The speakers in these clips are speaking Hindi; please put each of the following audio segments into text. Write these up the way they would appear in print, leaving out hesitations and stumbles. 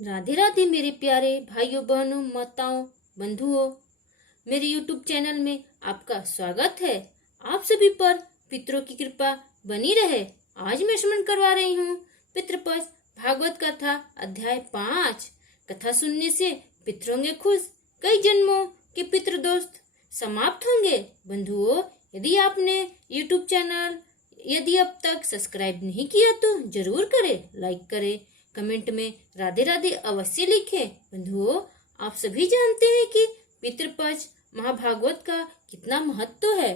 राधे राधे मेरे प्यारे भाइयों बहनों माताओं बंधुओं। मेरे YouTube चैनल में आपका स्वागत है। आप सभी पर पितरों की कृपा बनी रहे। आज मैं श्रवण करवा रही हूँ पितृपक्ष भागवत कथा अध्याय 5। कथा सुनने से पितर होंगे खुश, कई जन्मों के पितृ दोस्त समाप्त होंगे। बंधुओं, यदि आपने YouTube चैनल यदि अब तक सब्सक्राइब नहीं किया तो जरूर करें, लाइक करें, कमेंट में राधे राधे अवश्य लिखें। बंधुओं, आप सभी जानते हैं कि पितृपक्ष महाभागवत का कितना महत्व है।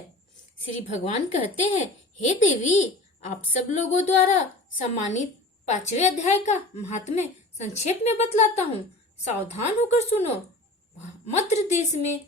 श्री भगवान कहते हैं, हे देवी, आप सब लोगों द्वारा सम्मानित 5वें अध्याय का महात्म्य संक्षेप में बतलाता हूँ, सावधान होकर सुनो। मद्र देश में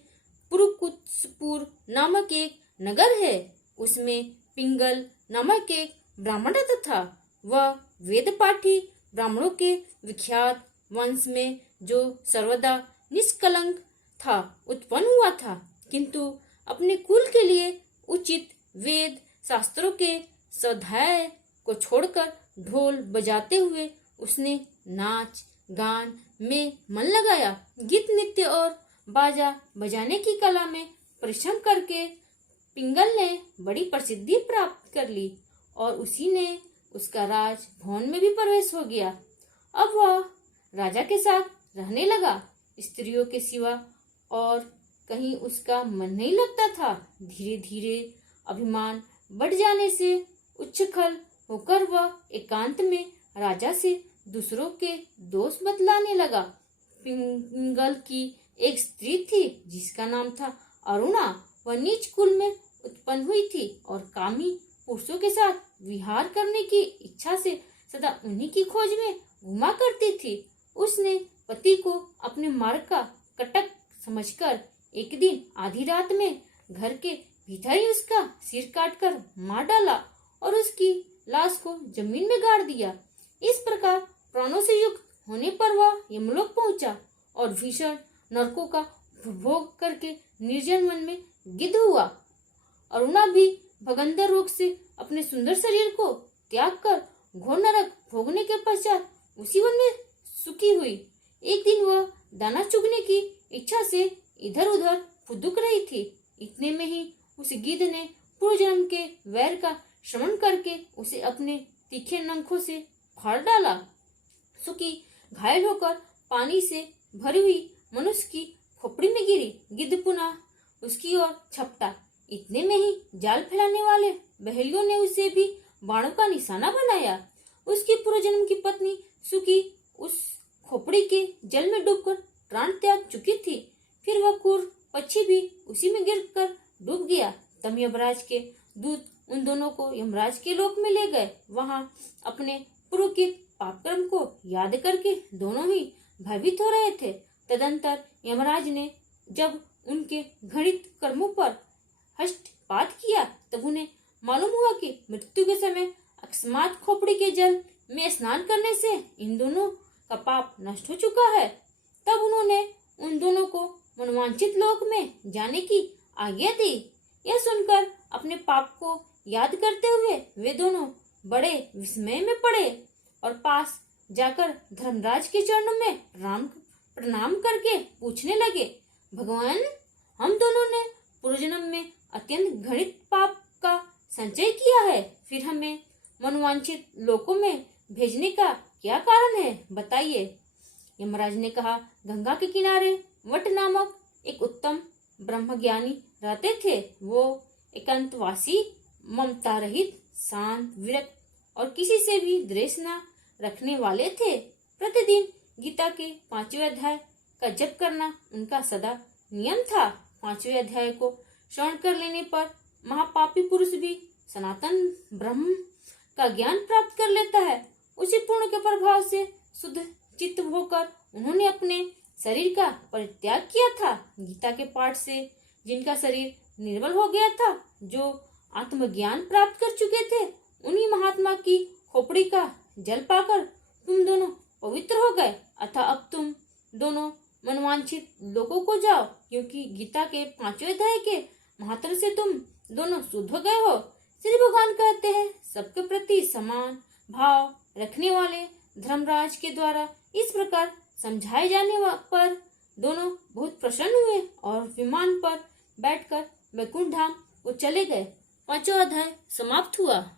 पुरुकुत्सपुर नामक एक नगर है। उसमें पिंगल नामक एक ब्राह्मण तथा वह वेद पाठी ब्राह्मणों के विख्यात वंश में जो सर्वदा निष्कलंक था उत्पन्न हुआ था, किंतु अपने कुल के लिए उचित वेद शास्त्रों के स्वाध्याय को छोड़कर ढोल बजाते हुए उसने नाच गान में मन लगाया। गीत नृत्य और बाजा बजाने की कला में परिश्रम करके पिंगल ने बड़ी प्रसिद्धि प्राप्त कर ली और उसी ने उसका राज भवन में भी प्रवेश हो गया। अब वह राजा के साथ रहने लगा। स्त्रियों के सिवा और कहीं उसका मन नहीं लगता था। धीरे धीरे अभिमान बढ़ जाने से उच्छृंखल होकर वह एकांत में राजा से दूसरों के दोष बतलाने लगा। पिंगल की एक स्त्री थी जिसका नाम था अरुणा। वह नीच कुल में उत्पन्न हुई थी और कामी पुरुषों के साथ विहार करने की इच्छा से सदा उन्हीं की खोज में घुमा करती थी। उसने पति को अपने मार्ग का कटक समझकर एक दिन आधी रात में घर के भीतर ही उसका सिर काटकर मार डाला और उसकी लाश को जमीन में गाड़ दिया। इस प्रकार प्राणों से युक्त होने पर वह यमलोक पहुंचा और भीषण नरकों का भोग करके निर्जन वन में गिद्ध हुआ। अरुणा भी भगंदर रोग से अपने सुंदर शरीर को त्याग कर घोर नरक भोगने के पश्चात उसी वन में सुखी हुई। एक दिन वह दाना चुगने की इच्छा से इधर उधर फुदक रही थी। इतने में ही उस गिद्ध ने पूर्व जन्म के वैर का श्रवण करके उसे अपने तीखे नखों से फाड़ डाला। सुखी घायल होकर पानी से भरी हुई मनुष्य की खोपड़ी में गिरी। गिद्ध पुनः उसकी ओर झपटा। इतने में ही जाल फैलाने वाले बहेलियों ने उसे भी बाणों का निशाना बनाया। उसकी पूर्व जन्म की पत्नी सुकी उस खोपड़ी के जल में डूबकर प्राण त्याग चुकी थी। फिर वह क्रूर पक्षी भी उसी में गिरकर डूब गया। तब यमराज के दूत उन दोनों को यमराज के लोक में ले गए। वहां अपने पूर्व के पापकर्म को याद करके दोनों ही भयभीत हो रहे थे। तदंतर यमराज ने जब उनके घृणित कर्मों पर हस्तपात किया तब उन्हें मालूम हुआ कि मृत्यु के समय अकस्मात खोपड़ी के जल में स्नान करने से इन दोनों का पाप नष्ट हो चुका है। तब उन्होंने उन दोनों को मनवांछित लोक में जाने की आज्ञा दी। यह सुनकर अपने पाप को याद करते हुए वे दोनों बड़े विस्मय में पड़े और पास जाकर धर्मराज के चरणों में प्रणाम करके पूछने लगे, भगवान, हम दोनों ने पूर्वजन्म में अत्यंत घृणित पाप का संचय किया है, फिर हमें मनवांछित लोकों में भेजने का क्या कारण है, बताइए। यमराज ने कहा, गंगा के किनारे वट नामक एक उत्तम ब्रह्मज्ञानी रहते थे। वो एकांतवासी, ममता रहित, शांत, विरक्त और किसी से भी द्वेष न रखने वाले थे। प्रतिदिन गीता के 5वें अध्याय का जप करना उनका सदा नियम था। 5वें अध्याय को श्रवण कर लेने पर महापापी पुरुष भी सनातन ब्रह्म का ज्ञान प्राप्त कर लेता है। उसी पूर्ण के प्रभाव से शुद्ध चित्त होकर उन्होंने अपने शरीर का परित्याग किया था। गीता के पाठ से जिनका शरीर निर्बल हो गया था, जो आत्मज्ञान प्राप्त कर चुके थे, उन्हीं महात्मा की खोपड़ी का जल पाकर तुम दोनों पवित्र हो गए। अतः अब तुम दोनों मनवांछित लोगों को जाओ, क्योंकि गीता के 5वें अध्याय के महात्म से तुम दोनों शुद्ध हो गए हो। श्री भगवान कहते हैं, सबके प्रति समान भाव रखने वाले धर्मराज के द्वारा इस प्रकार समझाए जाने पर दोनों बहुत प्रसन्न हुए और विमान पर बैठकर वैकुंठ धाम को चले गए। 5वां अध्याय समाप्त हुआ।